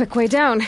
quick way down.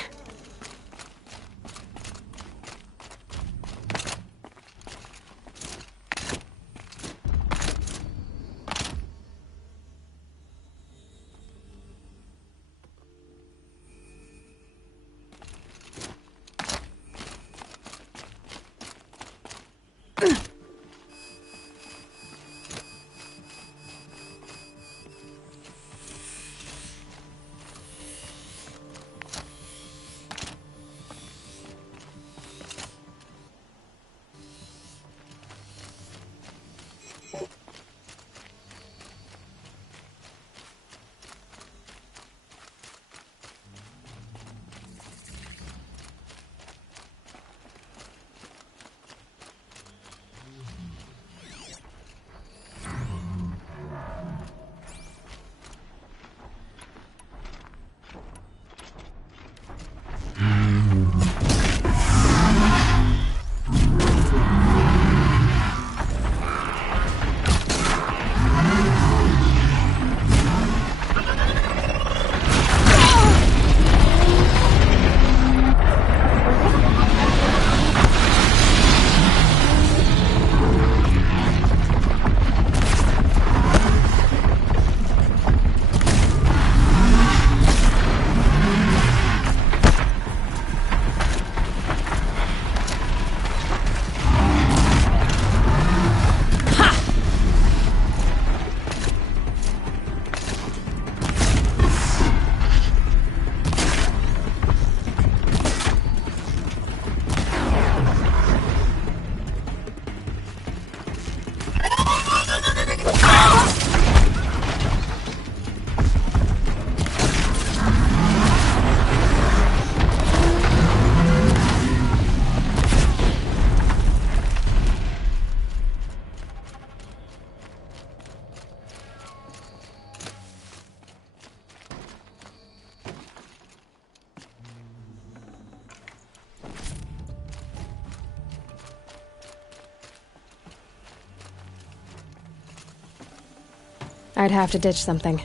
I'd have to ditch something.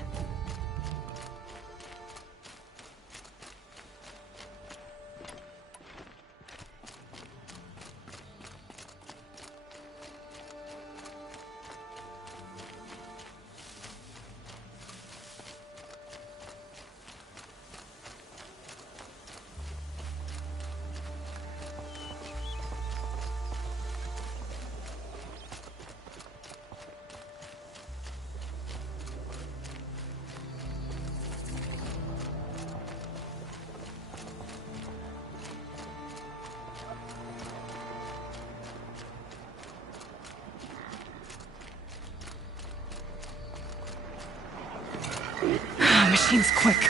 Machine's quick.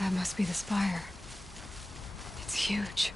That must be the spire. It's huge.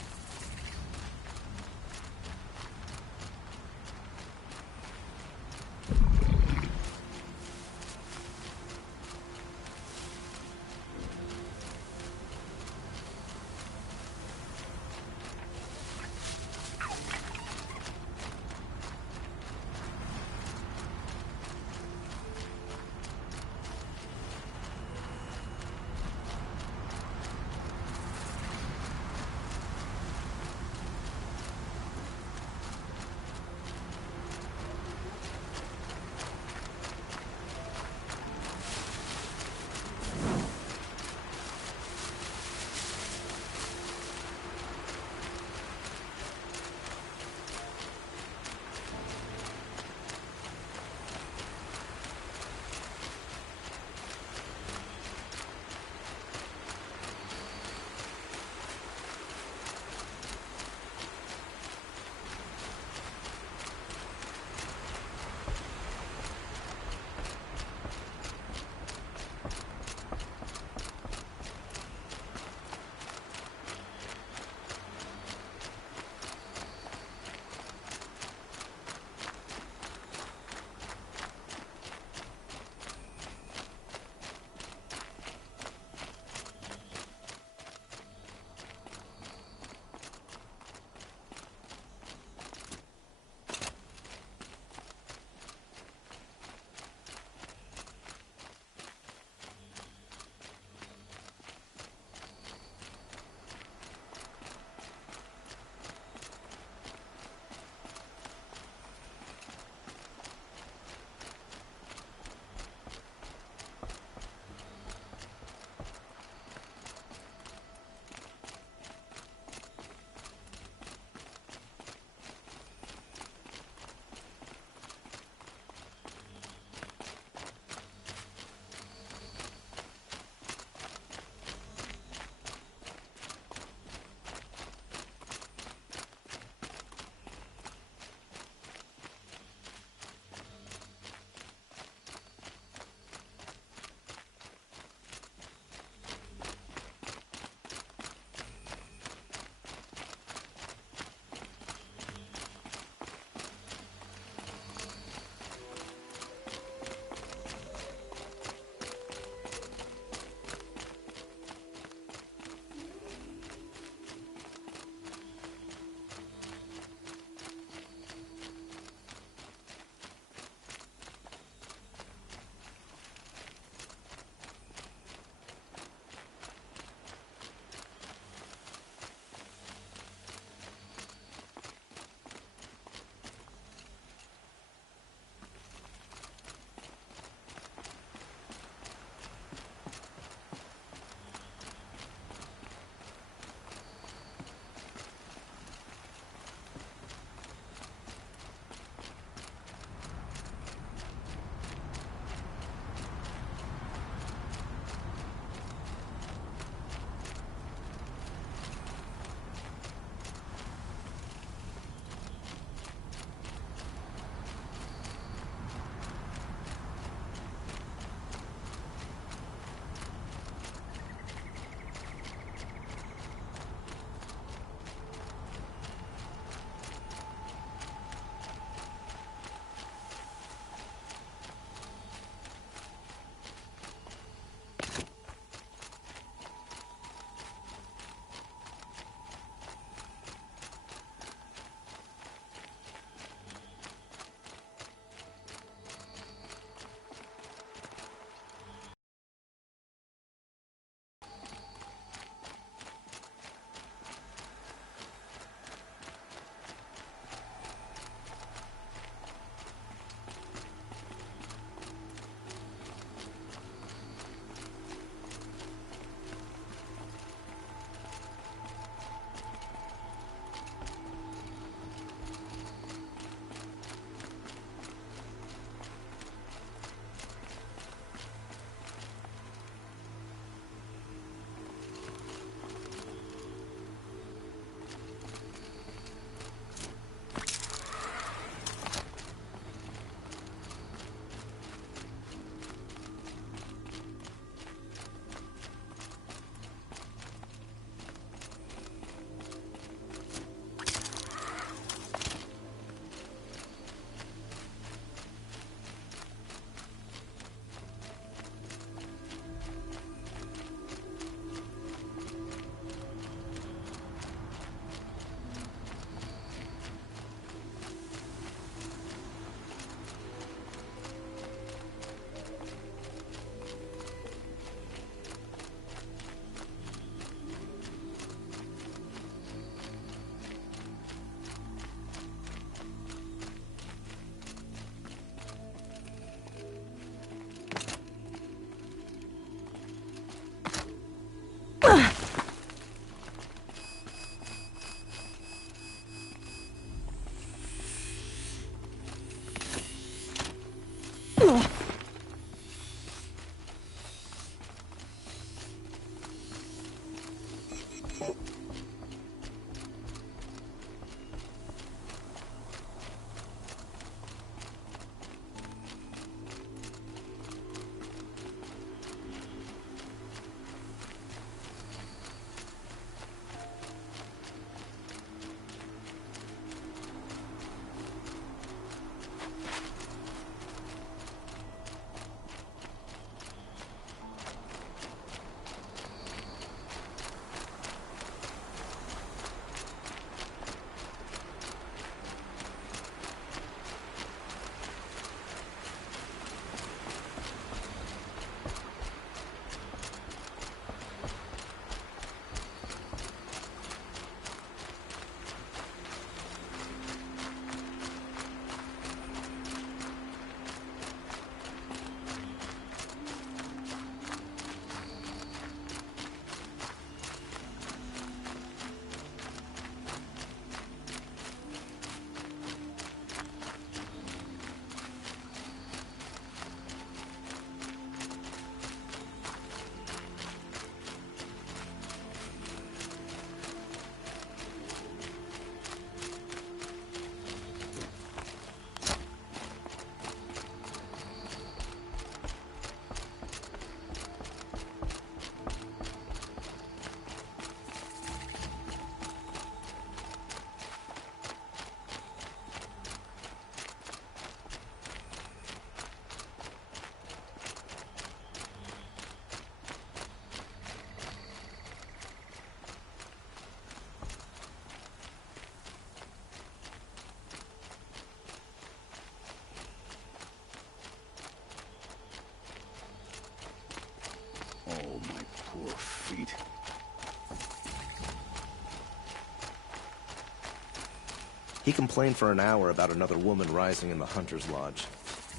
He complained for an hour about another woman rising in the Hunter's Lodge.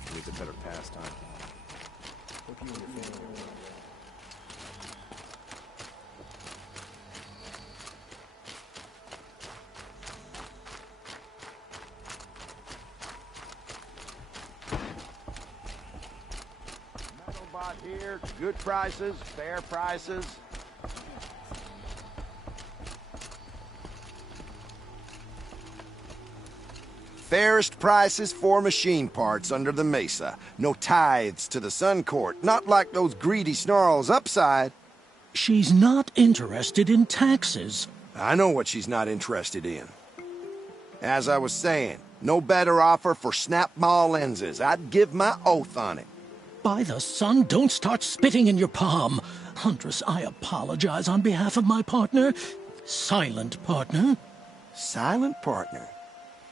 He needs a better pastime. Hope you and your family are well. Metalbot here. Good prices, fair prices. Fairest prices for machine parts under the mesa. No tithes to the Sun Court. Not like those greedy snarls upside. She's not interested in taxes. I know what she's not interested in. As I was saying, no better offer for snap-maw lenses. I'd give my oath on it. By the sun, don't start spitting in your palm. Huntress, I apologize on behalf of my partner. Silent partner. Silent partner.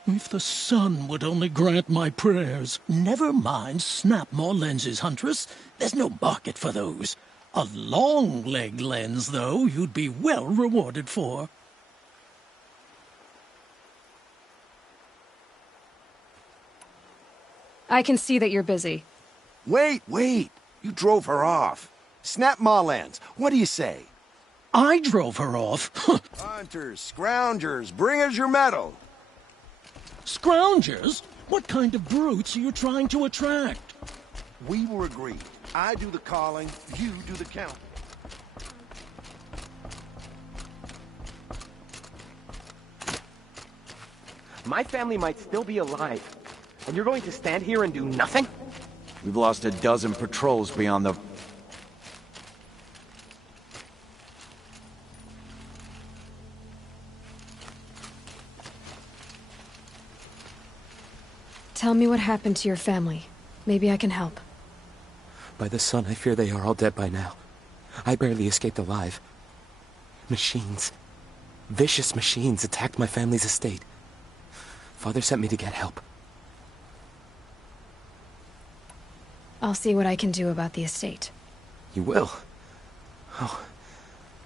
If the sun would only grant my prayers. Never mind snap-maw lenses, Huntress. There's no market for those. A long-leg lens, though, you'd be well rewarded for. I can see that you're busy. Wait. You drove her off. Snap-maw lens. What do you say? I drove her off. Hunters, scroungers, bring us your metal. Scroungers? What kind of brutes are you trying to attract? We were agreed. I do the calling, you do the counting. My family might still be alive, and you're going to stand here and do nothing? We've lost a dozen patrols beyond the... Tell me what happened to your family. Maybe I can help. By the sun, I fear they are all dead by now. I barely escaped alive. Machines. Vicious machines attacked my family's estate. Father sent me to get help. I'll see what I can do about the estate. You will? Oh,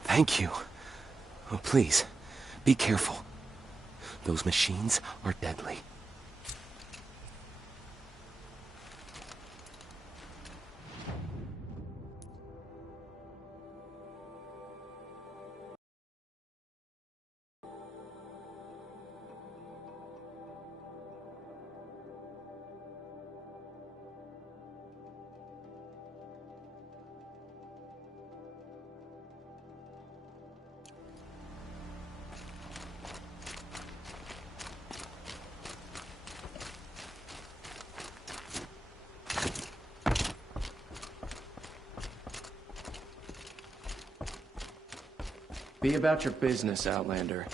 thank you. Oh, please, be careful. Those machines are deadly. Be about your business, Outlander.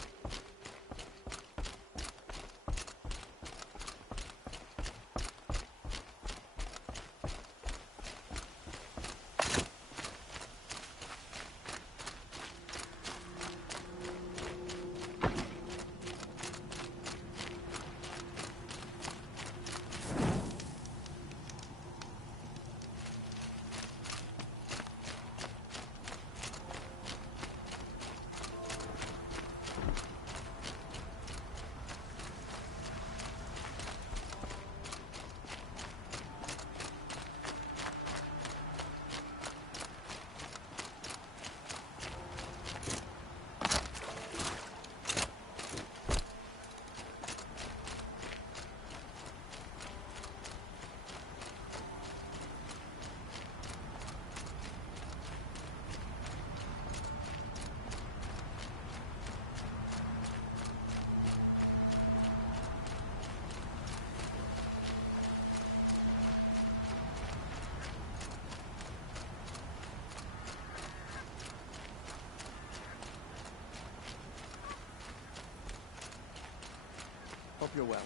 Hope you're well.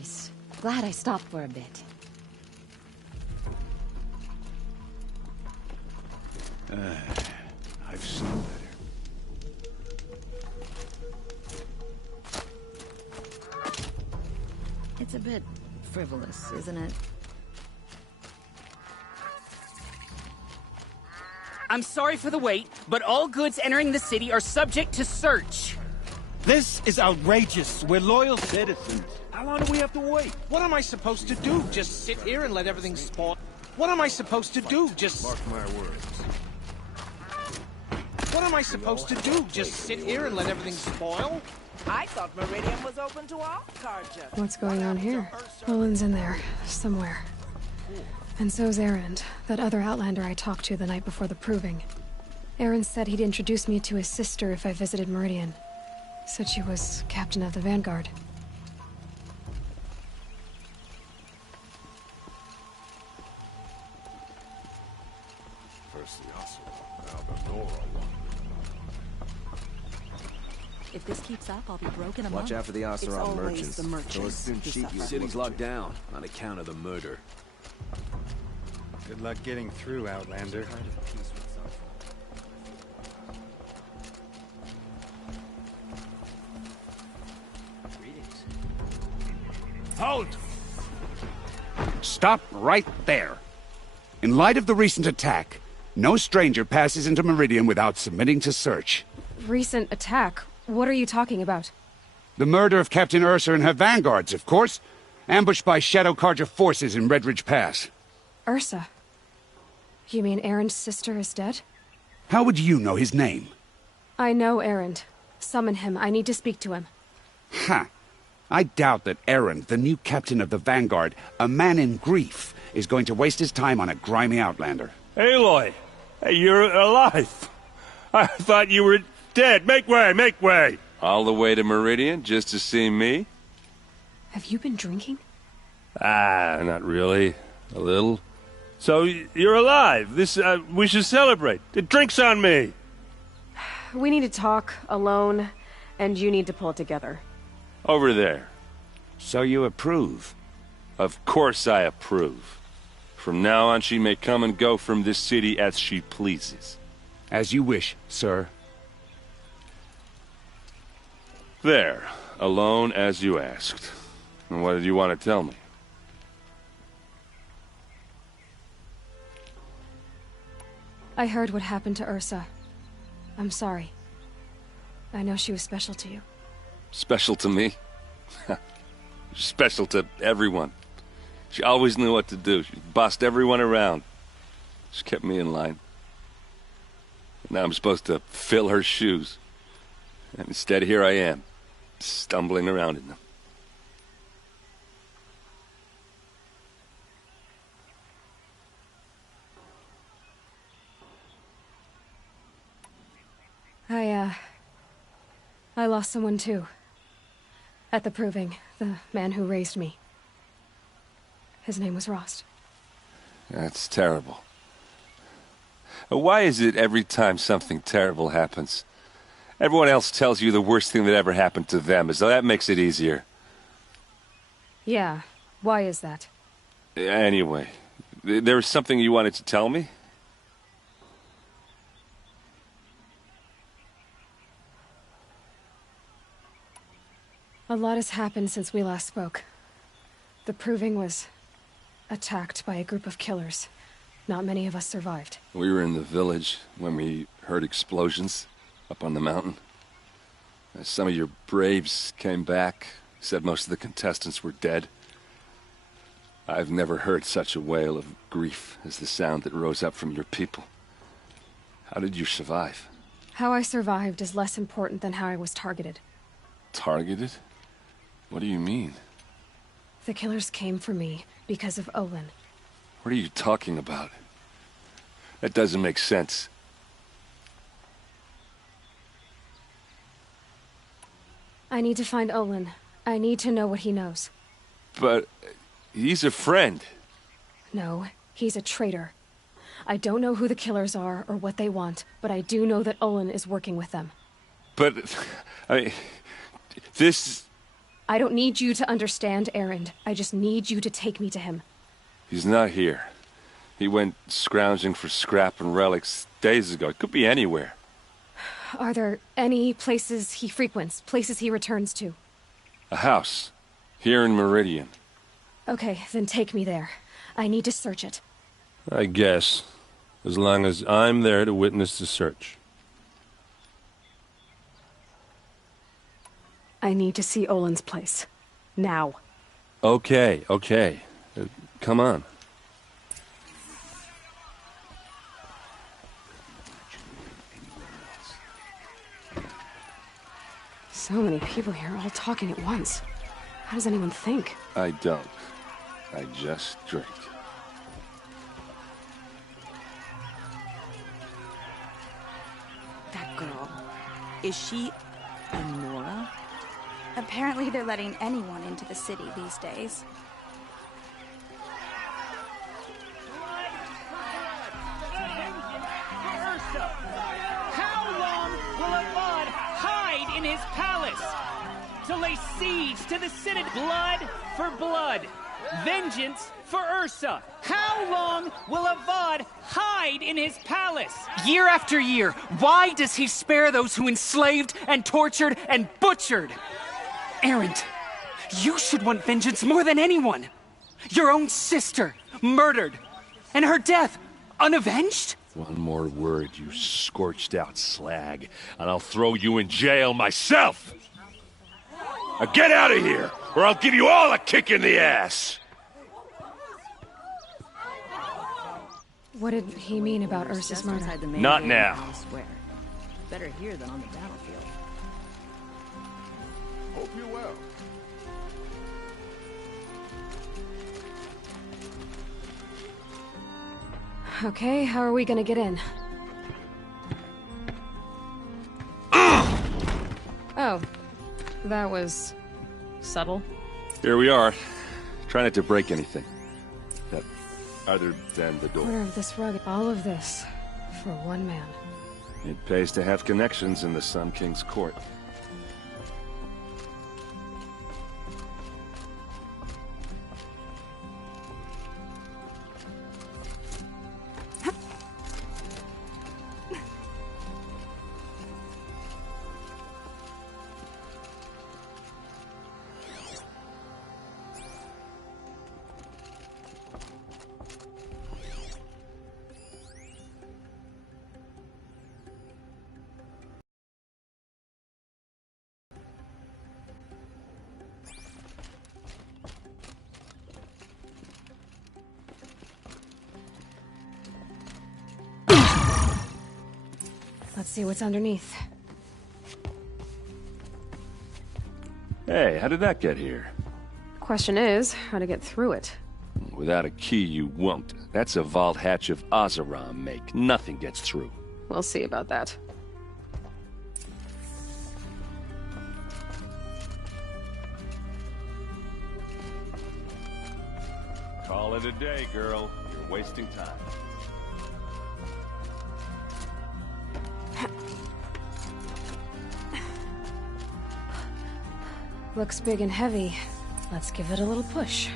nice. Glad I stopped for a bit. I've seen better. It's a bit frivolous, isn't it? I'm sorry for the wait, but all goods entering the city are subject to search. This is outrageous. We're loyal citizens. How long do we have to wait? What am I supposed to do? Just sit here and let everything spoil? What am I supposed to do? Just... Mark my words. What am I supposed to do? Just sit here and let everything spoil? I thought Meridian was open to all Carja. What's going on here? Olin's in there, somewhere. And so's Erend, that other Outlander I talked to the night before the proving. Erend said he'd introduce me to his sister if I visited Meridian. Said she was captain of the Vanguard. First the Ocelot, now the Nora one. If this keeps up, I'll be broken a month. Watch out for the Ocelot merchants. They'll soon cheat you. City's locked down on account of the murder. Good luck getting through, Outlander. Halt! Stop right there. In light of the recent attack, no stranger passes into Meridian without submitting to search. Recent attack? What are you talking about? The murder of Captain Ursa and her vanguards, of course. Ambushed by Shadow Carja forces in Redridge Pass. Ursa? You mean Erend's sister is dead? How would you know his name? I know Erend. Summon him. I need to speak to him. Ha! I doubt that Erend, the new captain of the Vanguard, a man in grief, is going to waste his time on a grimy Outlander. Aloy! Hey, you're alive! I thought you were dead. Make way, make way! All the way to Meridian just to see me? Have you been drinking? Not really. A little. So, you're alive. We should celebrate. The drink's on me! We need to talk, alone, and you need to pull it together. Over there. So you approve? Of course I approve. From now on, she may come and go from this city as she pleases. As you wish, sir. There. Alone as you asked. And what did you want to tell me? I heard what happened to Ursa. I'm sorry. I know she was special to you. Special to me? Special to everyone. She always knew what to do. She bossed everyone around. She kept me in line. Now I'm supposed to fill her shoes. And instead, here I am, stumbling around in them. I lost someone too. At the proving, the man who raised me. His name was Rost. That's terrible. Why is it every time something terrible happens, everyone else tells you the worst thing that ever happened to them, as though that makes it easier? Yeah, why is that? Anyway, there was something you wanted to tell me? A lot has happened since we last spoke. The proving was attacked by a group of killers. Not many of us survived. We were in the village when we heard explosions up on the mountain. Some of your braves came back, said most of the contestants were dead. I've never heard such a wail of grief as the sound that rose up from your people. How did you survive? How I survived is less important than how I was targeted. Targeted? What do you mean? The killers came for me because of Olin. What are you talking about? That doesn't make sense. I need to find Olin. I need to know what he knows. But he's a friend. No, he's a traitor. I don't know who the killers are or what they want, but I do know that Olin is working with them. But, I mean, this... I don't need you to understand Erend. I just need you to take me to him. He's not here. He went scrounging for scrap and relics days ago. It could be anywhere. Are there any places he frequents? Places he returns to? A house. Here in Meridian. Okay, then take me there. I need to search it. I guess. As long as I'm there to witness the search. I need to see Olin's place. Now. Okay. Come on. So many people here, all talking at once. How does anyone think? I don't. I just drink. That girl. Is she Anora? Apparently they're letting anyone into the city these days. How long will Avad hide in his palace? To lay siege to the city. Blood for blood. Vengeance for Ursa. How long will Avad hide in his palace? Year after year, why does he spare those who enslaved and tortured and butchered? Erend, you should want vengeance more than anyone. Your own sister, murdered, and her death, unavenged? One more word, you scorched out slag, and I'll throw you in jail myself! Now get out of here, or I'll give you all a kick in the ass! What did he mean about Ursa's murder? Not now. I swear. Better here than on the battlefield. Hope you're well. Okay, how are we gonna get in? Oh, that was subtle. Here we are. Try not to break anything. Other than the door. Corner of this rug, all of this, for one man. It pays to have connections in the Sun King's court. Let's see what's underneath. Hey, how did that get here? Question is, how to get through it. Without a key, you won't. That's a vault hatch of Oseram make. Nothing gets through. We'll see about that. Call it a day, girl. You're wasting time. Looks big and heavy. Let's give it a little push.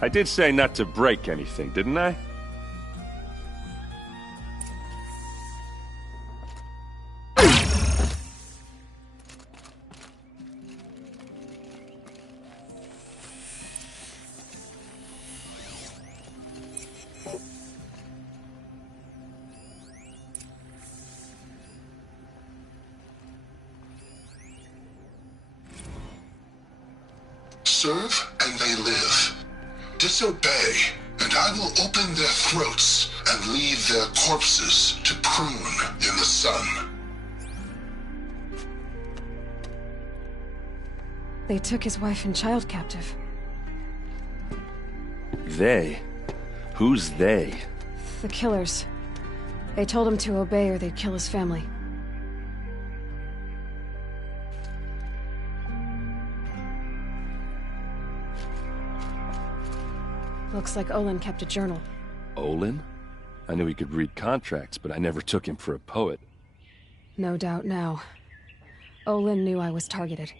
I did say not to break anything, didn't I? Serve and they live. Disobey, and I will open their throats and leave their corpses to prune in the sun. They took his wife and child captive. They? Who's they? The killers. They told him to obey or they'd kill his family. Looks like Olin kept a journal. Olin? I knew he could read contracts, but I never took him for a poet. No doubt now. Olin knew I was targeted.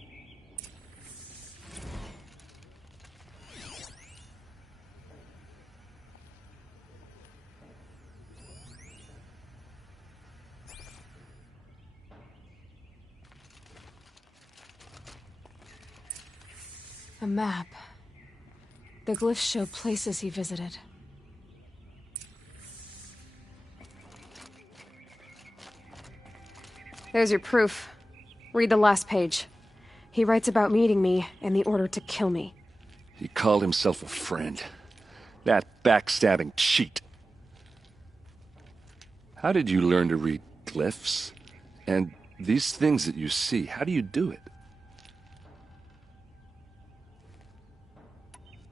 A map. The glyphs show places he visited. There's your proof. Read the last page. He writes about meeting me and the order to kill me. He called himself a friend. That backstabbing cheat. How did you learn to read glyphs? And these things that you see, how do you do it?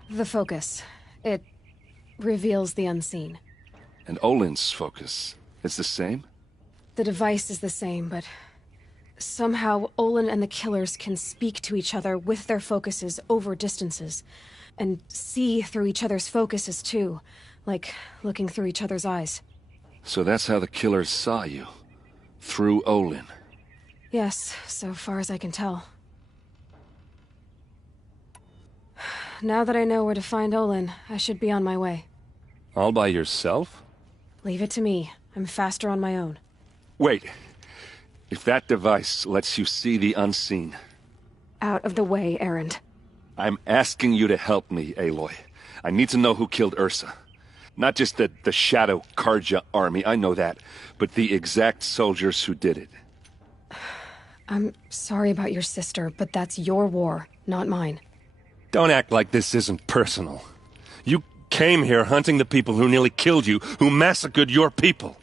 The focus. It reveals the unseen. And Olin's focus, it's the same? The device is the same, but somehow Olin and the killers can speak to each other with their focuses over distances, and see through each other's focuses too, like looking through each other's eyes. So that's how the killers saw you? Through Olin? Yes, so far as I can tell. Now that I know where to find Olin, I should be on my way. All by yourself? Leave it to me. I'm faster on my own. Wait. If that device lets you see the unseen... Out of the way, Erend. I'm asking you to help me, Aloy. I need to know who killed Ursa. Not just the Shadow Karja army, I know that, but the exact soldiers who did it. I'm sorry about your sister, but that's your war, not mine. Don't act like this isn't personal. You came here hunting the people who nearly killed you, who massacred your people.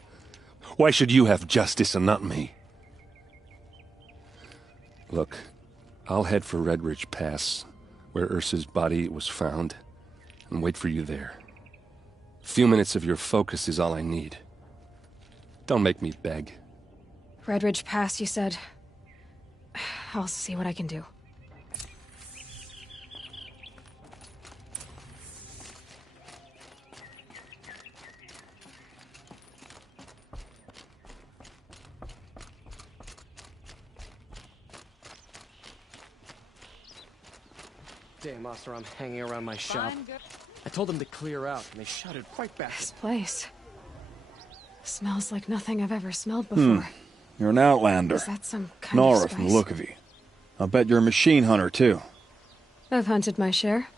Why should you have justice and not me? Look, I'll head for Red Ridge Pass, where Ursa's body was found, and wait for you there. A few minutes of your focus is all I need. Don't make me beg. Red Ridge Pass, you said? I'll see what I can do. Damn Oseram hanging around my shop. I told them to clear out, and they shouted right back. This place smells like nothing I've ever smelled before. You're an outlander. Is that some kind Nora of from the spice? look of you. I'll bet you're a machine hunter, too. I've hunted my share.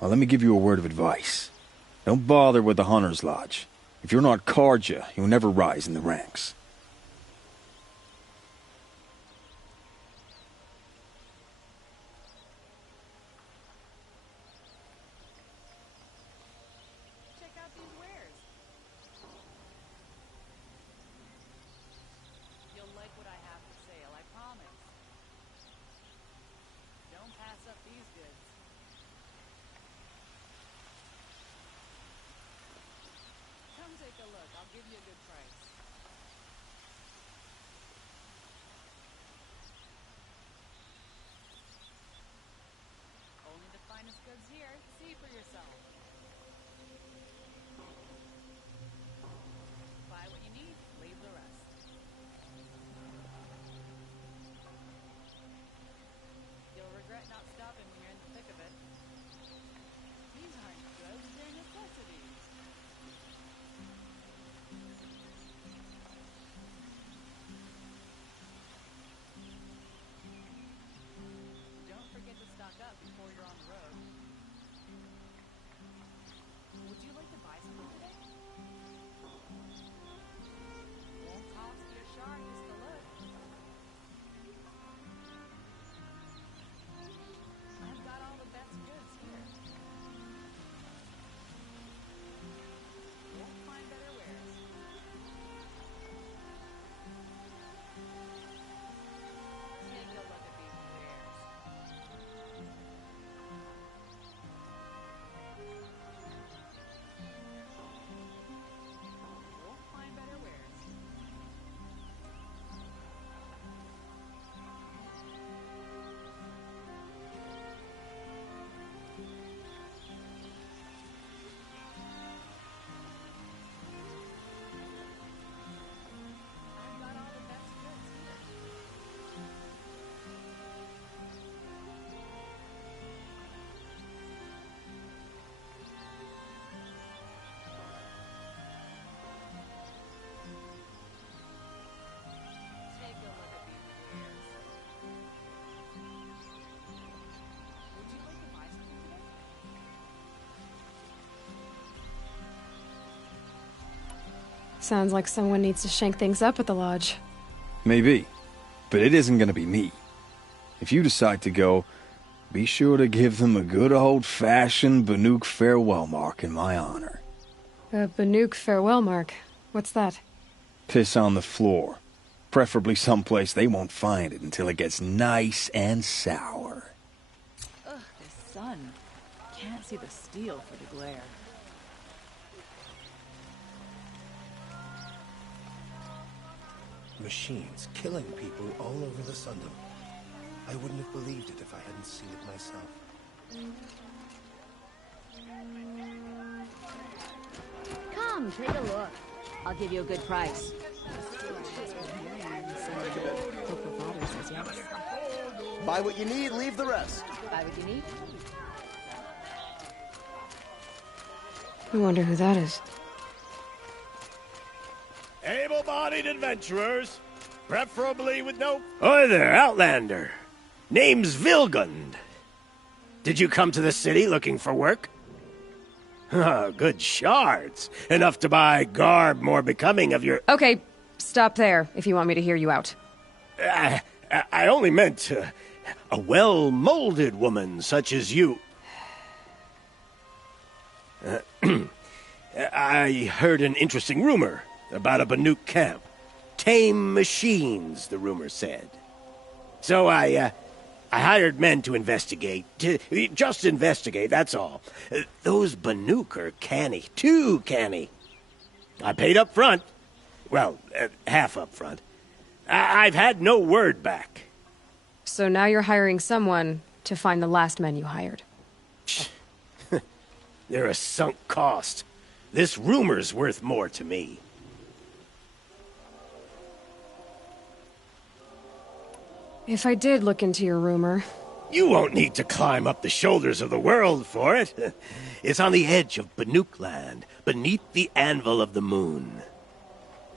Well, let me give you a word of advice. Don't bother with the Hunter's Lodge. If you're not Karja, you'll never rise in the ranks. Sounds like someone needs to shank things up at the lodge. Maybe. But it isn't gonna be me. If you decide to go, be sure to give them a good old-fashioned Banuk farewell mark in my honor. A Banuk farewell mark? What's that? Piss on the floor. Preferably someplace they won't find it until it gets nice and sour. Ugh, the sun. Can't see the steel for the glare. Machines killing people all over the Sundom. I wouldn't have believed it if I hadn't seen it myself. Come, take a look. I'll give you a good price. Buy what you need, leave the rest. Buy what you need. I wonder who that is. Able-bodied adventurers, preferably with no... Oi there, Outlander. Name's Vilgund. Did you come to the city looking for work? Good shards. Enough to buy garb more becoming of your... Okay, stop there if you want me to hear you out. I only meant a well-molded woman such as you. I heard an interesting rumor about a Banuk camp. Tame machines, the rumor said. So I hired men to investigate. Just investigate, that's all. Those Banuk are canny. Too canny. I paid up front. Well, half up front. I've had no word back. So now you're hiring someone to find the last men you hired. They're a sunk cost. This rumor's worth more to me. If I did look into your rumor... You won't need to climb up the shoulders of the world for it. It's on the edge of Banuk land, beneath the anvil of the moon.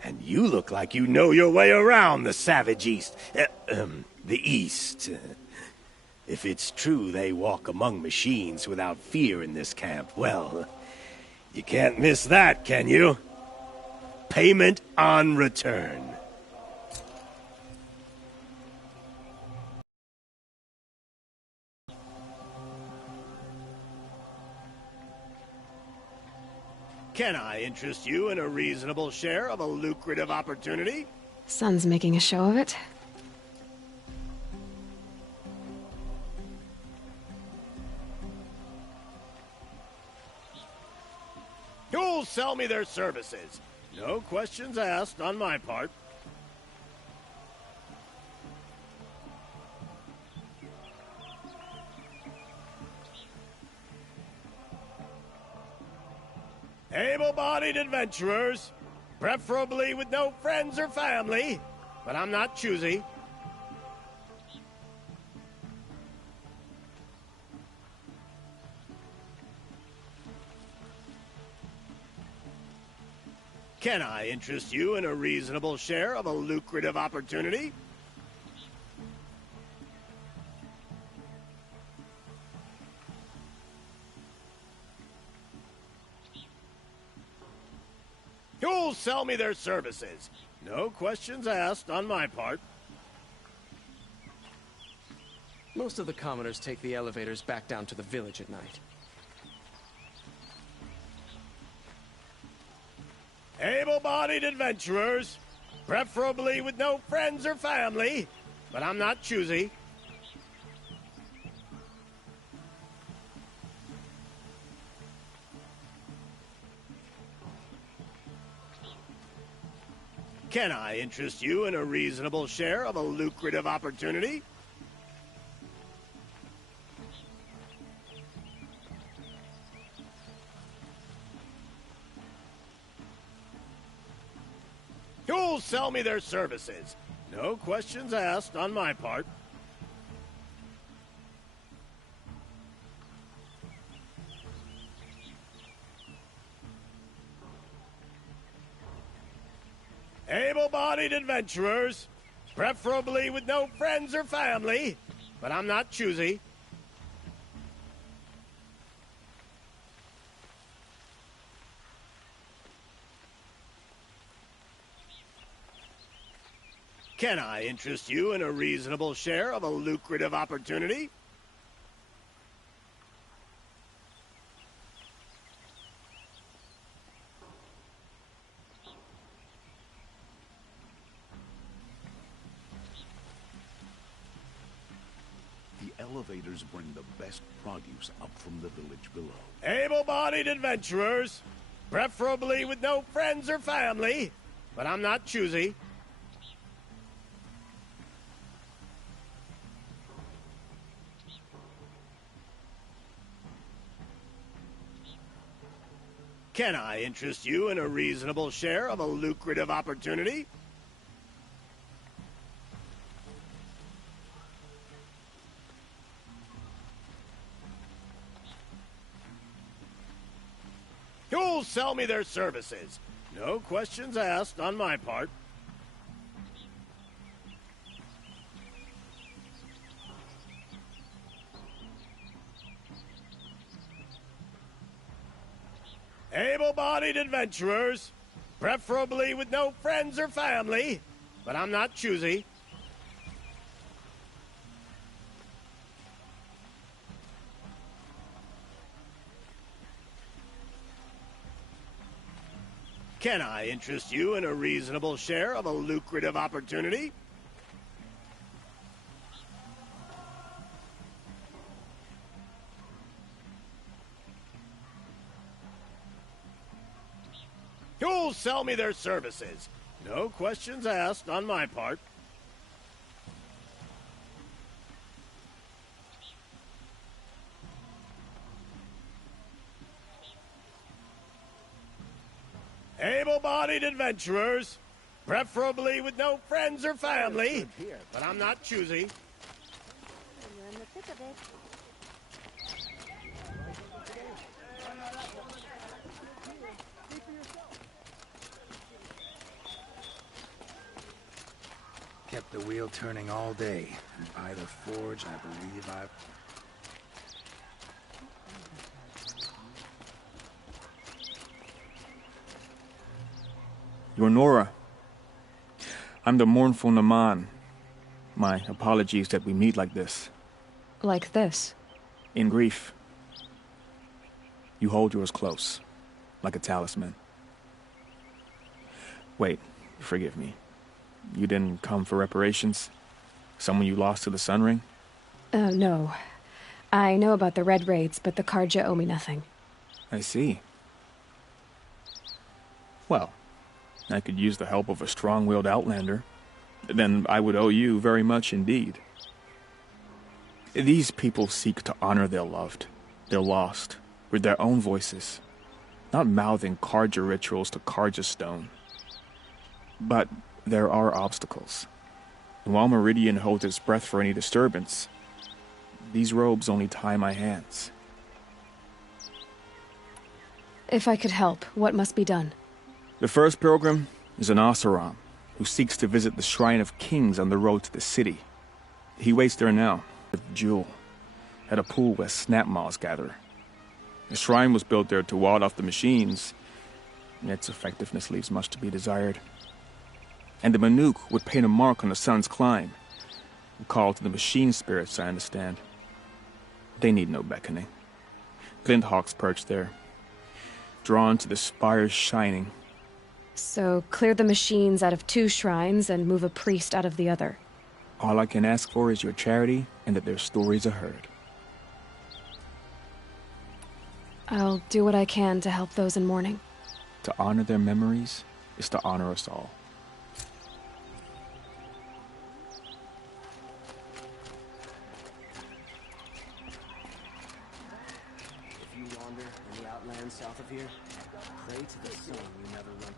And you look like you know your way around the savage east. The east. If it's true they walk among machines without fear in this camp, well, you can't miss that, can you? Payment on return. Can I interest you in a reasonable share of a lucrative opportunity? Son's making a show of it. Who'll sell me their services? No questions asked on my part. Able-bodied adventurers, preferably with no friends or family, but I'm not choosy. Can I interest you in a reasonable share of a lucrative opportunity? Who'll sell me their services? No questions asked on my part. Most of the commoners take the elevators back down to the village at night. Able-bodied adventurers, preferably with no friends or family, but I'm not choosy. Can I interest you in a reasonable share of a lucrative opportunity? Who'll sell me their services? No questions asked on my part. Able-bodied adventurers, preferably with no friends or family, but I'm not choosy. Can I interest you in a reasonable share of a lucrative opportunity? The elevators bring the best produce up from the village below. Able-bodied adventurers, preferably with no friends or family, but I'm not choosy. Can I interest you in a reasonable share of a lucrative opportunity? Who'll sell me their services? No questions asked on my part. Able-bodied adventurers, preferably with no friends or family, but I'm not choosy. Can I interest you in a reasonable share of a lucrative opportunity? Who'll sell me their services? No questions asked on my part. Able-bodied adventurers, preferably with no friends or family, but I'm not choosy. You're in the thick of it. Kept the wheel turning all day, and by the forge, I believe I've... You're Nora. I'm the mournful Naman. My apologies that we meet like this. Like this? In grief. You hold yours close, like a talisman. Wait, forgive me. You didn't come for reparations? Someone you lost to the Sun Ring? No. I know about the Red Raids, but the Karja owe me nothing. I see. Well, I could use the help of a strong-willed outlander. Then I would owe you very much indeed. These people seek to honor their loved, their lost, with their own voices, not mouthing Karja rituals to Karja stone. But there are obstacles. And while Meridian holds its breath for any disturbance, these robes only tie my hands. If I could help, what must be done? The first pilgrim is an Oseram, who seeks to visit the Shrine of Kings on the road to the city. He waits there now, with Jewel, at a pool where snapmaws gather. The shrine was built there to ward off the machines, and its effectiveness leaves much to be desired. And the Banuk would paint a mark on the sun's climb, a call to the machine spirits, I understand. They need no beckoning. Glint hawks perch there, drawn to the spires shining. So, clear the machines out of 2 shrines and move a priest out of the other. All I can ask for is your charity and that their stories are heard. I'll do what I can to help those in mourning. To honor their memories is to honor us all. If you wander in the outlands south of here, pray to the sun you never run.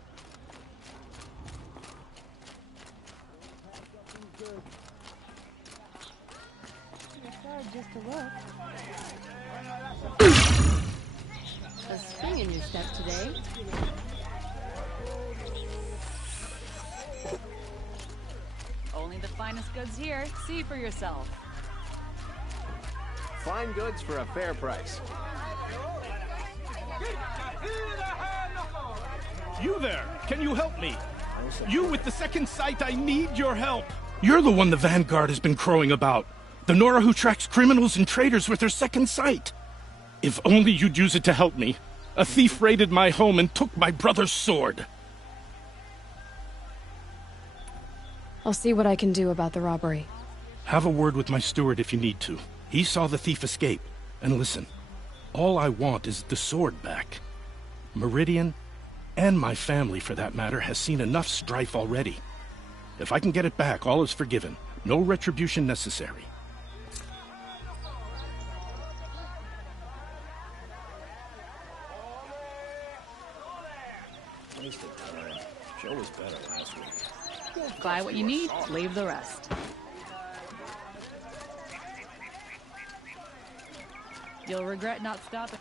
Just to look. A spring in your step today. Only the finest goods here. See for yourself. Fine goods for a fair price. You there! Can you help me? You with the second sight, I need your help. You're the one the Vanguard has been crowing about. The Nora who tracks criminals and traitors with her second sight. If only you'd use it to help me. A thief raided my home and took my brother's sword. I'll see what I can do about the robbery. Have a word with my steward if you need to. He saw the thief escape. And listen, all I want is the sword back. Meridian, and my family for that matter, has seen enough strife already. If I can get it back, all is forgiven. No retribution necessary. Wasted time. Show was better last week. Buy what you need, leave the rest. You'll regret not stopping.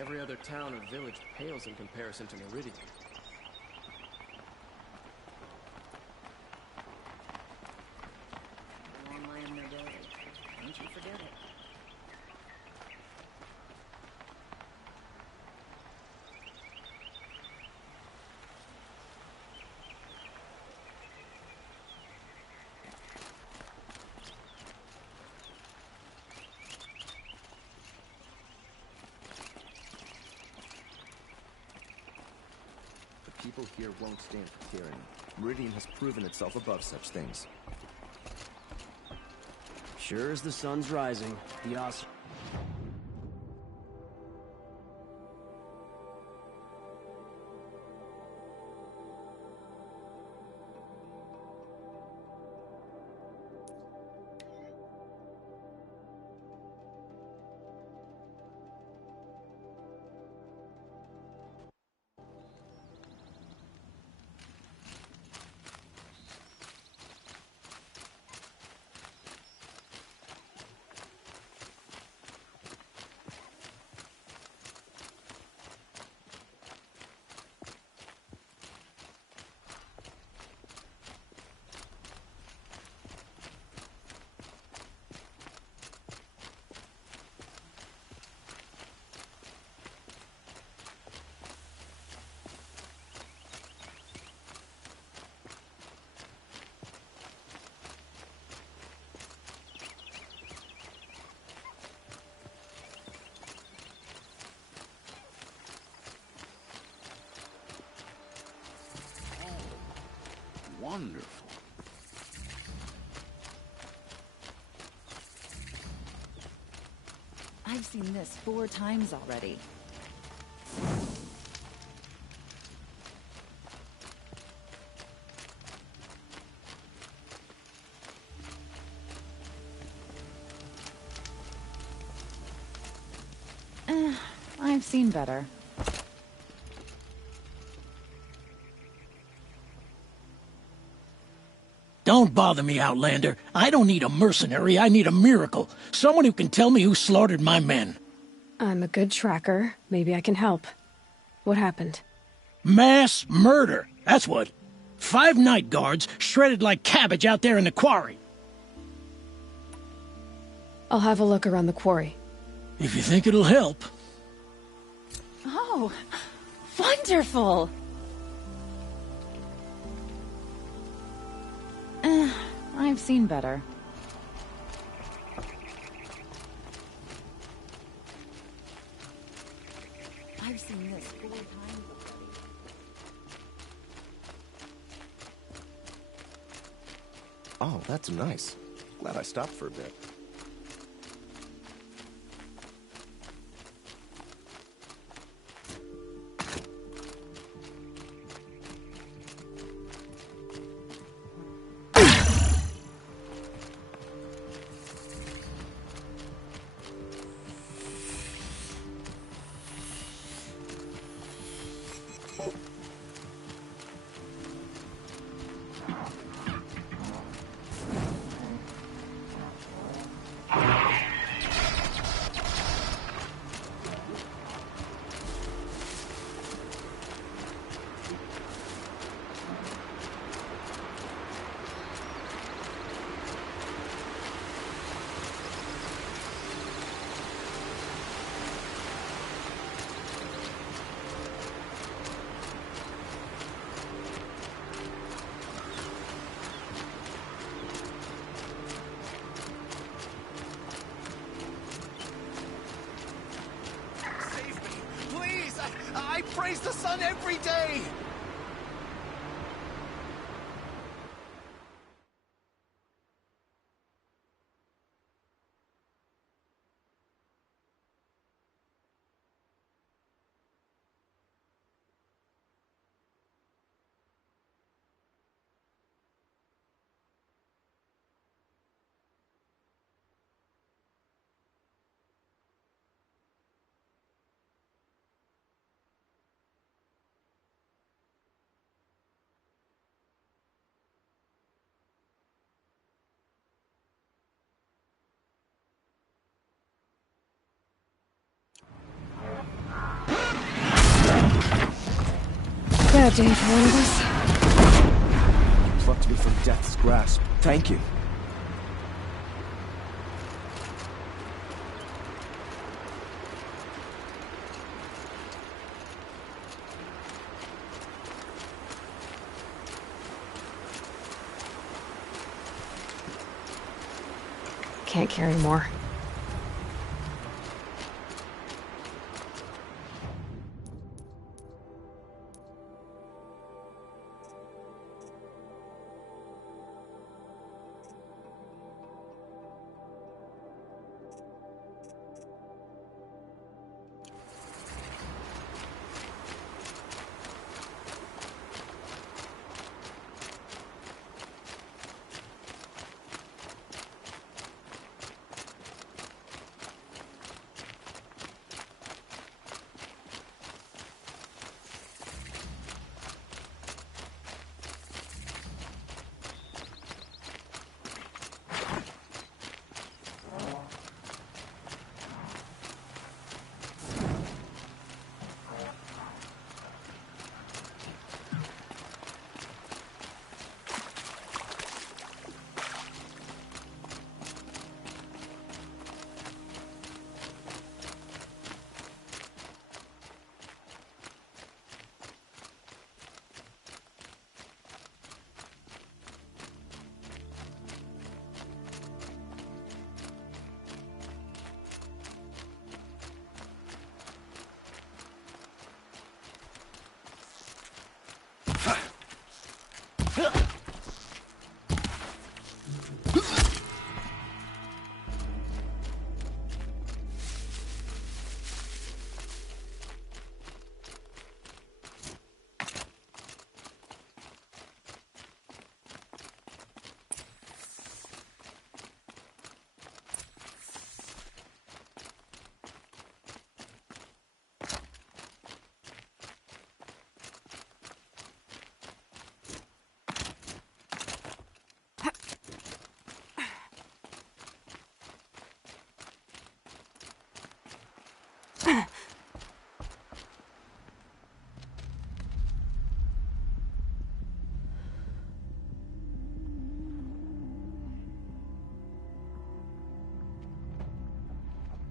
Every other town or village pales in comparison to Meridian. Long land no day. Don't you forget it. People here won't stand for tyranny. Meridian has proven itself above such things. Sure as the sun's rising, the Os... Wonderful. I've seen this 4 times already. I've seen better. Don't bother me, Outlander. I don't need a mercenary, I need a miracle. Someone who can tell me who slaughtered my men. I'm a good tracker. Maybe I can help. What happened? Mass murder, that's what. 5 night guards shredded like cabbage out there in the quarry. I'll have a look around the quarry. If you think it'll help. Oh, wonderful! I've seen better. I've seen this 4 times already. Oh, that's nice. Glad I stopped for a bit. praise the sun every day! Bad day for one of us. Plucked me from death's grasp. Thank you. Can't carry more.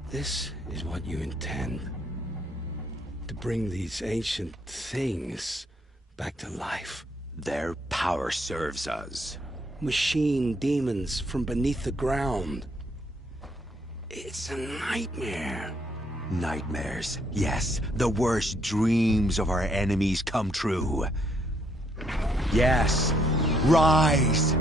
This is what you intend. To bring these ancient things back to life. Their power serves us. Machine demons from beneath the ground. It's a nightmare. Nightmares. Yes, the worst dreams of our enemies come true. Yes, rise!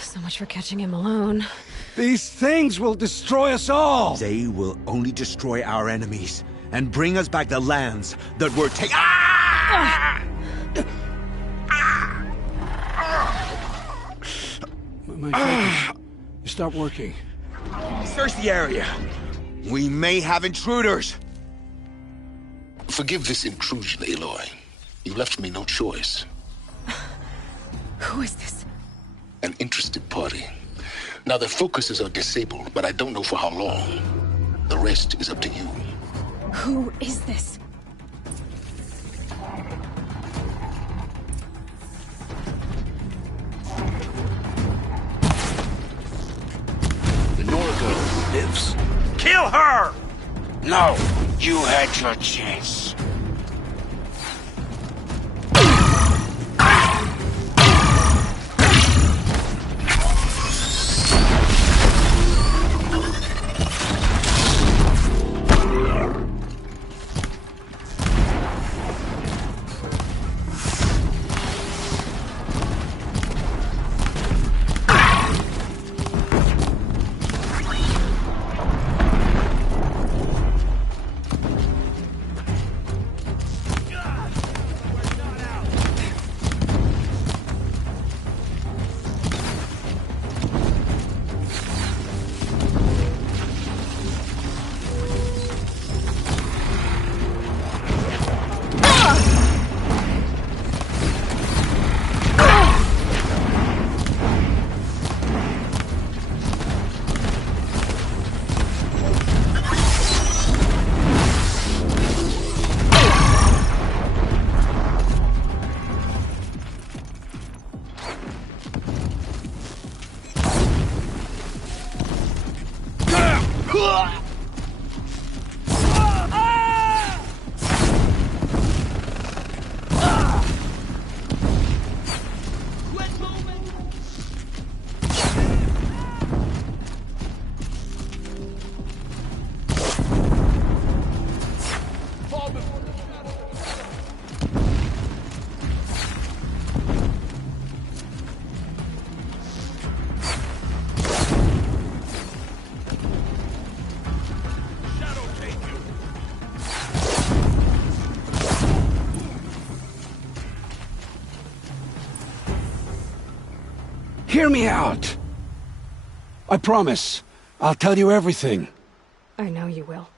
So much for catching him alone. These things will destroy us all! They will only destroy our enemies and bring us back the lands that were taken. My focus. You stopped working. Search the area. We may have intruders. Forgive this intrusion, Aloy. You left me no choice. Who is this? An interested party. Now their focuses are disabled, but I don't know for how long. The rest is up to you. Who is this? No, you had your chance. Hear me out. I promise. I'll tell you everything. I know you will.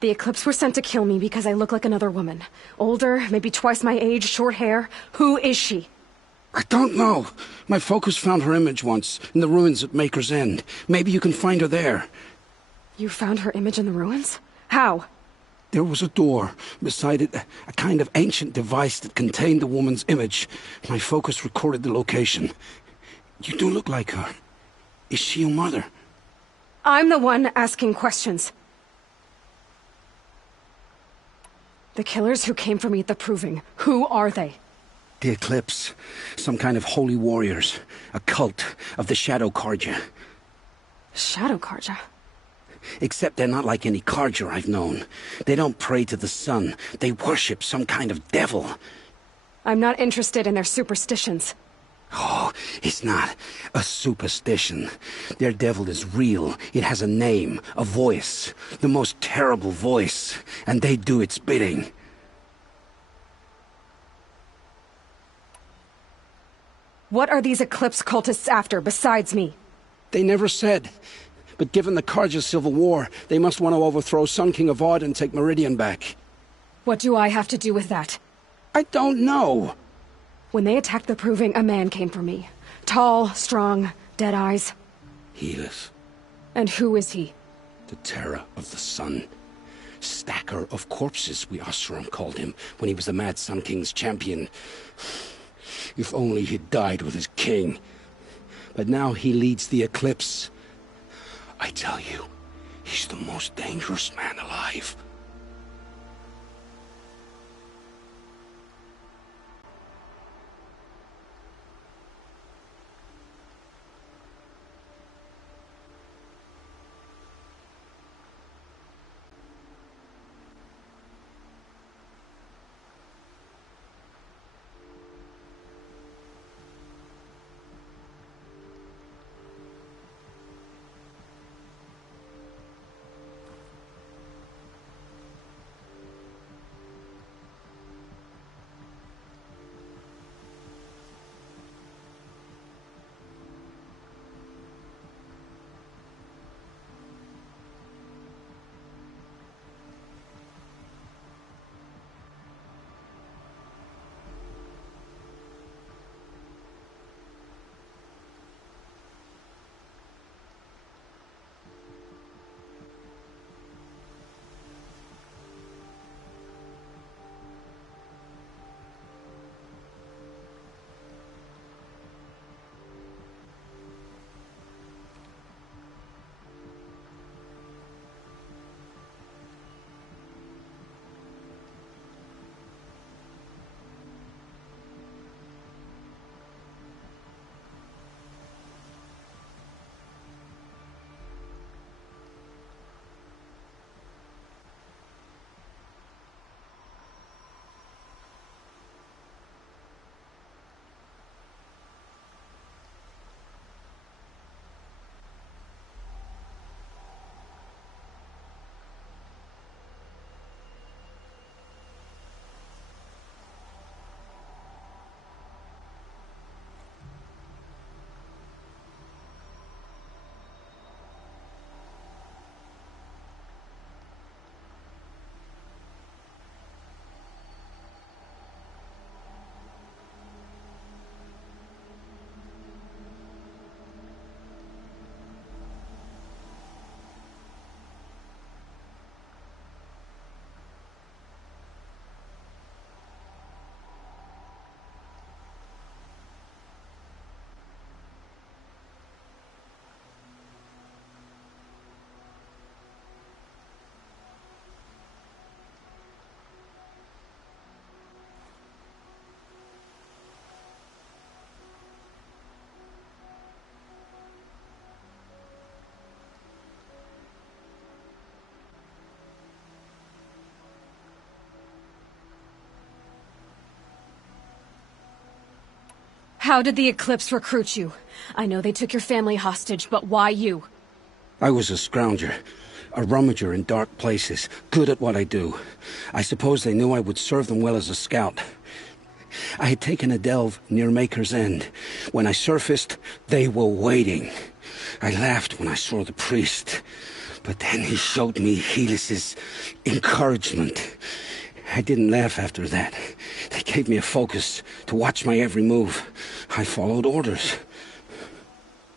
The Eclipse were sent to kill me because I look like another woman. Older, maybe twice my age, short hair. Who is she? I don't know. My focus found her image once, in the ruins at Maker's End. Maybe you can find her there. You found her image in the ruins? How? There was a door. Beside it, a kind of ancient device that contained the woman's image. My focus recorded the location. You do look like her. Is she your mother? I'm the one asking questions. The killers who came for me at the Proving, who are they? The Eclipse. Some kind of holy warriors. A cult of the Shadow Carja. Shadow Carja? Except they're not like any Carja I've known. They don't pray to the sun. They worship some kind of devil. I'm not interested in their superstitions. Oh, it's not a superstition. Their devil is real. It has a name, a voice. The most terrible voice. And they do its bidding. What are these Eclipse cultists after, besides me? They never said. But given the Carja civil war, they must want to overthrow Sun King Avad and take Meridian back. What do I have to do with that? I don't know. When they attacked the Proving, a man came for me. Tall, strong, dead eyes. He is. And who is he? The Terror of the Sun. Stacker of corpses, we Oseram called him, when he was the Mad Sun King's champion. If only he'd died with his king. But now he leads the Eclipse. I tell you, he's the most dangerous man alive. How did the Eclipse recruit you? I know they took your family hostage, but why you? I was a scrounger, a rummager in dark places, good at what I do. I suppose they knew I would serve them well as a scout. I had taken a delve near Maker's End. When I surfaced, they were waiting. I laughed when I saw the priest, but then he showed me Helis's encouragement. I didn't laugh after that. They gave me a focus to watch my every move. I followed orders.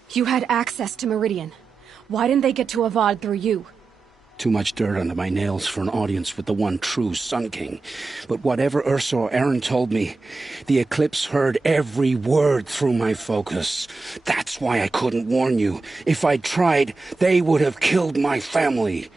You had access to Meridian. Why didn't they get to Avad through you? Too much dirt under my nails for an audience with the one true Sun King. But whatever Ursa or Erend told me, the Eclipse heard every word through my focus. That's why I couldn't warn you. If I'd tried, they would have killed my family.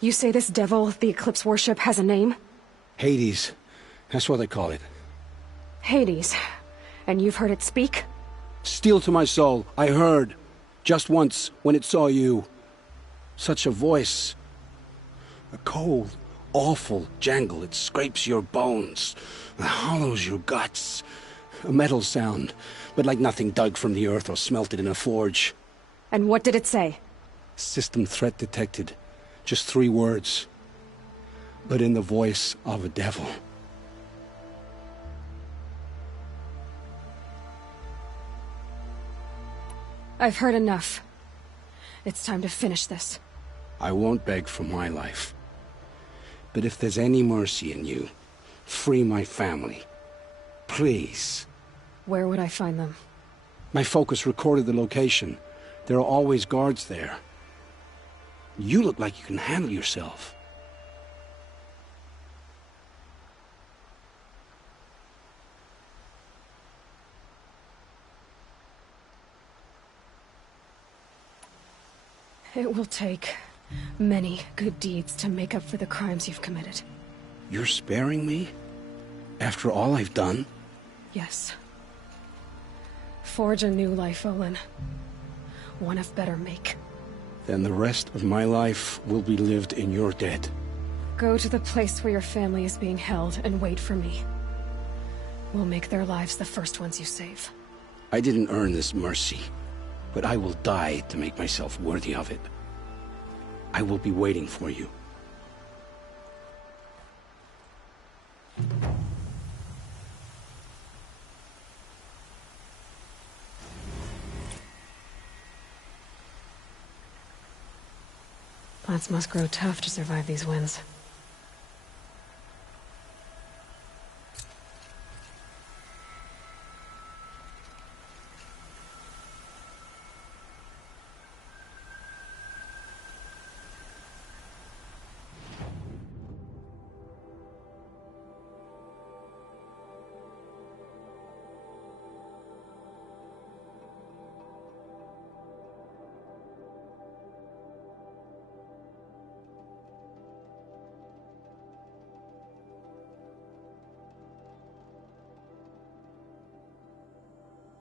You say this devil, the Eclipse worship, has a name? Hades. That's what they call it. Hades. And you've heard it speak? Steel to my soul, I heard. Just once, when it saw you. Such a voice. A cold, awful jangle. It scrapes your bones. It hollows your guts. A metal sound, but like nothing dug from the earth or smelted in a forge. And what did it say? System threat detected. Just 3 words. But in the voice of a devil. I've heard enough. It's time to finish this. I won't beg for my life. But if there's any mercy in you, free my family. Please. Where would I find them? My focus recorded the location. There are always guards there. You look like you can handle yourself. It will take many good deeds to make up for the crimes you've committed. You're sparing me? After all I've done? Yes. Forge a new life, Olin. One of better make. Then the rest of my life will be lived in your debt. Go to the place where your family is being held and wait for me. We'll make their lives the first ones you save. I didn't earn this mercy, but I will die to make myself worthy of it. I will be waiting for you. Plants must grow tough to survive these winds.